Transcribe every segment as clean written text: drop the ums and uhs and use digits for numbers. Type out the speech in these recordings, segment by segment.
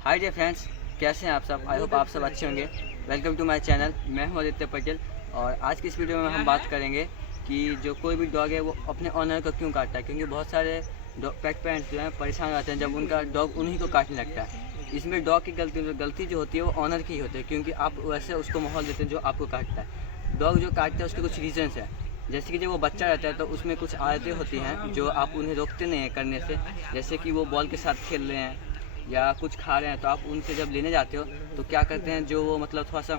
Hi dear friends, कैसे हैं आप सब। आई होप आप सब अच्छे होंगे। Welcome to my channel. मैं हूं आदित्य पटेल और आज की इस वीडियो में हम बात करेंगे कि जो कोई भी डॉग है वो अपने ऑनर को क्यों काटता है। क्योंकि बहुत सारे पेट पेरेंट्स जो हैं परेशान रहते हैं जब उनका डॉग उन्हीं को काटने लगता है। इसमें डॉग की गलती जो होती है वो ऑनर की ही होती है, क्योंकि आप वैसे उसको माहौल देते हैं जो आपको काटता है। डॉग जो काटता है उसके कुछ रीजन्स हैं, जैसे कि जब वो बच्चा रहता है तो उसमें कुछ आदतें होती हैं जो आप उन्हें रोकते नहीं हैं करने से। जैसे कि वो बॉल के साथ खेल रहे हैं या कुछ खा रहे हैं, तो आप उनसे जब लेने जाते हो तो क्या करते हैं, जो वो मतलब थोड़ा सा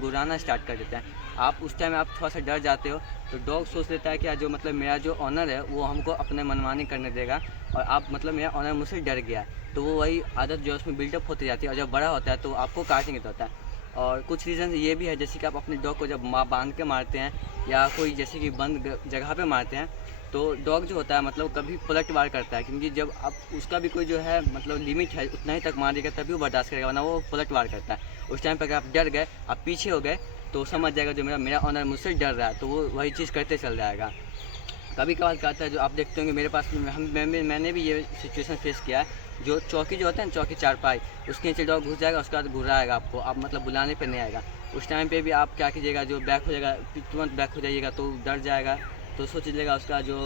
गुर्राना स्टार्ट कर देते हैं। आप उस टाइम आप थोड़ा सा डर जाते हो, तो डॉग सोच लेता है कि जो मतलब मेरा जो ऑनर है वो हमको अपने मनमानी करने देगा और आप मतलब मेरा ऑनर मुझसे डर गया है, तो वो वही आदत जो है उसमें बिल्डअप होती जाती है और जब बड़ा होता है तो आपको काटने का होता है। और कुछ रीज़न ये भी है, जैसे कि आप अपने डॉग को जब बांध के मारते हैं या कोई जैसे कि बंद जगह पे मारते हैं, तो डॉग जो होता है मतलब कभी पलट वार करता है। क्योंकि जब आप उसका भी कोई जो है मतलब लिमिट है, उतना ही तक मारेगा तभी वो बर्दाश्त करेगा, वरना वो पलट वार करता है। उस टाइम पर अगर आप डर गए, आप पीछे हो गए, तो समझ जाएगा जो मेरा ऑनर मुझसे डर रहा है, तो वो वही चीज़ करते चल जाएगा। कभी कभार क्या होता है, जो आप देखते होंगे मेरे पास मैंने भी ये सिचुएशन फेस किया है। जो चौकी जो होता है ना, चौकी चारपाई, उसके नीचे डॉग घुस जाएगा, उसके बाद घुराएगा आपको, आप मतलब बुलाने पे नहीं आएगा। उस टाइम पे भी आप क्या कीजिएगा, जो बैक हो जाएगा तुरंत बैक हो जाइएगा, तो डर जाएगा। तो सोच लेगा उसका जो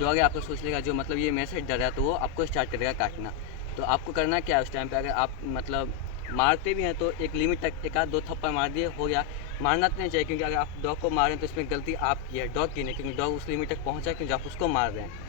डॉग है, आपको सोच लेगा जो मतलब ये मेरे से डर रहा है, तो वो आपको स्टार्ट करेगा काटना। तो आपको करना क्या है उस टाइम पे, अगर आप मतलब मारते भी हैं तो एक लिमिट तक, एक आध दो थप्पड़ मार दिए हो गया। मारना तो नहीं चाहिए, क्योंकि अगर आप डॉग को मारें तो इसमें गलती आपकी है, डॉग की नहीं, क्योंकि डॉग उस लिमिट तक पहुंचा क्योंकि आप उसको मार रहे हैं।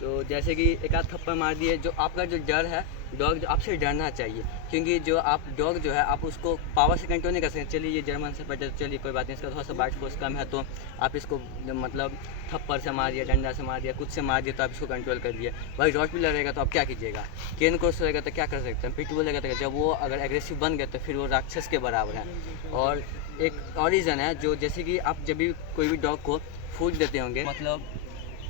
तो जैसे कि एक आध थप्पड़ मार दिए, जो आपका जो डर है, डॉग जो आपसे डरना चाहिए। क्योंकि जो आप डॉग जो है आप उसको पावर से कंट्रोल नहीं कर सकते। चलिए ये जर्मन से पटे, चलिए कोई बात नहीं, इसका थोड़ा सा बाइट फोर्स कम है, तो आप इसको मतलब थप्पड़ से मार दिया, डंडा से मार दिया, कुछ से मार दिया, तो आप इसको कंट्रोल कर दिए। भाई रॉटविलर रहेगा तो आप क्या कीजिएगा, केन कोर्स रहेगा तो क्या कर सकते हैं, पिटबुल रहेगा तो जब वो अगर एग्रेसिव बन गया तो फिर वो राक्षस के बराबर है। और एक और रीज़न है, जो जैसे कि आप जब भी कोई भी डॉग को फूड देते होंगे, मतलब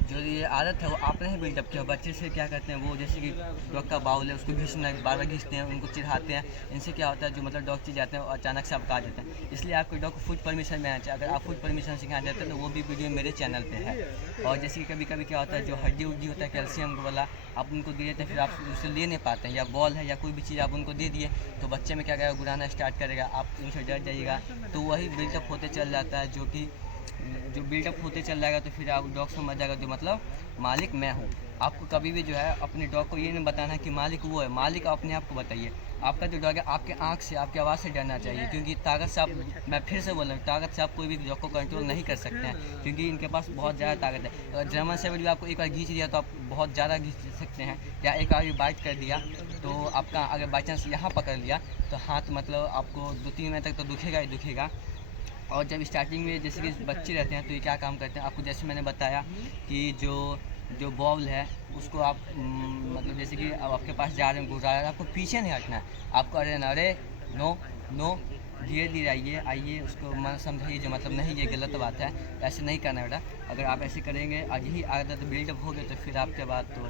जो ये आदत है वो आपने ही बिल्डअप किया। बच्चे से क्या करते हैं, वो जैसे कि डॉग का बाउल है उसको घिसना, बार बार घिसते हैं, उनको चिढ़ाते हैं। इनसे क्या होता है, जो मतलब डॉग चीज जाते हैं वो अचानक से आप काट देते हैं। इसलिए आपको डॉग को फूड परमिशन में आना चाहिए। अगर आप फूड परमिशन सिखा देते हैं तो वो भी वीडियो मेरे चैनल पे है। और जैसे कि कभी कभी क्या होता है, जो हड्डी उड्डी होता है कैल्शियम वाला, आप उनको दे देते हैं, फिर आप उसे ले नहीं पाते हैं, या बॉल है या कोई भी चीज़ आप उनको दे दिए, तो बच्चे में क्या करेगा, गुराना स्टार्ट करेगा, आप उनसे डर जाइएगा, तो वही बिल्डअप होते चल जाता है। जो बिल्डअप होते चल जाएगा तो फिर आप डॉग समझ जाएगा जो मतलब मालिक मैं हूँ। आपको कभी भी जो है अपने डॉग को ये नहीं बताना है कि मालिक वो है, मालिक अपने आप को बताइए। आपका जो डॉग है आपके आँख से, आपकी आवाज़ से डरना चाहिए, क्योंकि ताकत से आप, मैं फिर से बोल रहा हूँ, ताकत से आप कोई भी डॉग को कंट्रोल नहीं कर सकते हैं, क्योंकि इनके पास बहुत ज़्यादा ताकत है। अगर जर्मन शेफर्ड भी आपको एक बार खींच दिया तो आप बहुत ज़्यादा खींच सकते हैं, या एक बार भी बाइट कर दिया तो आपका अगर बाई चांस यहाँ पकड़ लिया तो हाथ मतलब आपको 2-3 मिनट तक तो दुखेगा ही दुखेगा। और जब स्टार्टिंग में जैसे कि बच्चे रहते हैं तो ये क्या काम करते हैं, आपको जैसे मैंने बताया कि जो बॉल है उसको आप मतलब जैसे कि अब आपके पास जा रहे हैं, गुजरा रहे हैं, आपको पीछे नहीं हटना है, आपको अरे नो नो, धीरे धीरे आइए उसको मन समझाइए जो मतलब नहीं ये गलत बात है, ऐसे नहीं करना बेटा। अगर आप ऐसे करेंगे आज यही आदत बिल्डअप हो गई तो फिर आपके बाद तो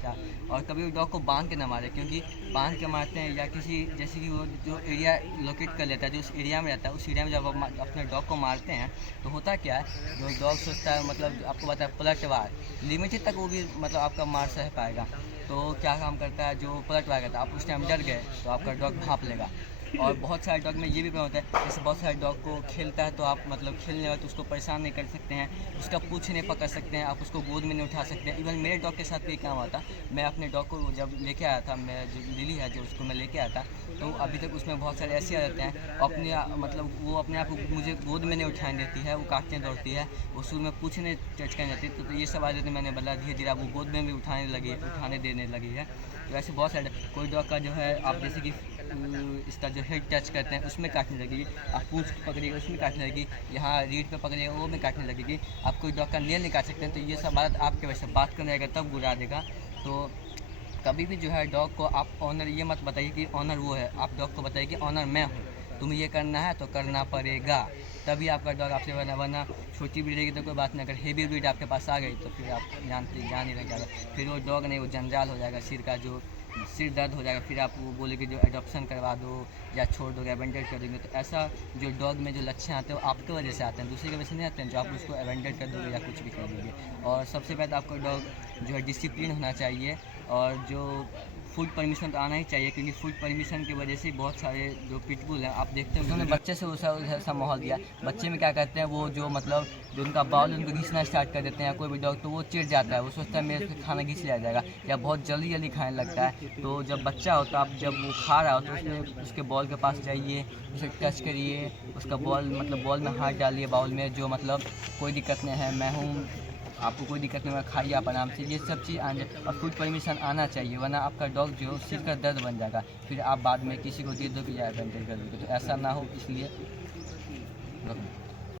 क्या। और कभी भी डॉग को बांध के ना मारे, क्योंकि बांध के मारते हैं या किसी जैसे कि वो जो एरिया लोकेट कर लेता है, जो उस एरिया में रहता है, उस एरिया में जब आप अपने डॉग को मारते हैं तो होता क्या है, जो डॉग सोचता है मतलब आपको पता है पलटवार, लिमिटेड तक वो भी मतलब आपका मार सह पाएगा। तो क्या काम करता है, जो पलटवार करता है, आप उस टाइम डर गए तो आपका डॉग भाप लेगा। और बहुत सारे डॉग में ये भी प्रॉब्लम होता है, जैसे बहुत सारे डॉग को खेलता है तो आप मतलब खेलने वाले तो उसको परेशान नहीं कर सकते हैं, उसका पूँछ नहीं पकड़ सकते हैं, आप उसको गोद में नहीं उठा सकते हैं। इवन मेरे डॉग के साथ भी काम आता। मैं अपने डॉग को जब लेके आया था, मैं जो लिली है जो उसको मैं लेके आया था, तो अभी तक उसमें बहुत सारे ऐसे आ जाते हैं अपने मतलब वो अपने आप को मुझे गोद में नहीं उठाने देती है, वो काटने दौड़ती है, वो शुरू में पूँछ नहीं टच करने जाती, तो ये सब आदतें मैंने बदला। धीरे धीरे वो गोद में भी उठाने देने लगी है। तो ऐसे बहुत सारे कोई डॉग का जो है आप जैसे कि इसका जो हेड टच करते हैं उसमें काटने लगेगी, आप पूँछ पकड़िएगा उसमें काटने लगेगी, यहाँ रीढ़ पे पकड़िएगा वो में काटने लगेगी। आप कोई डॉग का नेल नहीं काट सकते हैं, तो ये सब बात आपके वजह से बात करने लगेगा तब गुरा देगा। तो कभी भी जो है डॉग को आप ऑनर ये मत बताइए कि ऑनर वो है, आप डॉग को बताइए कि ऑनर मैं हूँ, तुम्हें ये करना है तो करना पड़ेगा, तभी आपका डॉग आपसे वरना छोटी ब्रीड रहेगी तो कोई बात नहीं, अगर हेवी ब्रीड आपके पास आ गई तो फिर आप जान ही रह जाएगा, फिर वो डॉग नहीं, वो जंजाल हो जाएगा, सिर दर्द हो जाएगा, फिर आप वो बोले कि जो एडॉप्शन करवा दो या छोड़ दो, एबेंडन कर देंगे। तो ऐसा जो डॉग में जो लक्षण आते हैं वो आपकी वजह से आते हैं, दूसरे की वजह से नहीं आते हैं, जो आप उसको एबेंडन कर दोगे या कुछ भी कर दोगे। और सबसे पहले आपको डॉग जो है डिसिप्लिन होना चाहिए, और जो फूड परमिशन तो आना ही चाहिए, क्योंकि फूड परमिशन की वजह से बहुत सारे जो पिटबुल हैं आप देखते हैं उन्होंने बच्चे से ऐसा माहौल दिया। बच्चे में क्या करते हैं, वो जो मतलब जो उनका बाउल उनको घिसना स्टार्ट कर देते हैं, या कोई भी डॉग तो वो चिढ़ जाता है, वो सोचता है मेरे से खाना घिस लिया जाएगा, या बहुत जल्दी जल्दी खाने लगता है। तो जब बच्चा होता है, आप जब वो खा रहा हो तो उसमें उसके बॉल के पास जाइए, उसे टच करिए, उसका बॉल मतलब बॉल में हाथ डालिए बाउल में, जो मतलब कोई दिक्कत नहीं है, मैं हूँ, आपको कोई दिक्कत नहीं होगा, खाइए आप आराम से। ये सब चीज़ आने और फूड परमिशन आना चाहिए, वरना आपका डॉग जो है सिर का दर्द बन जाएगा, फिर आप बाद में किसी को दे दो कि यार कर दोगे, तो ऐसा ना हो, इसलिए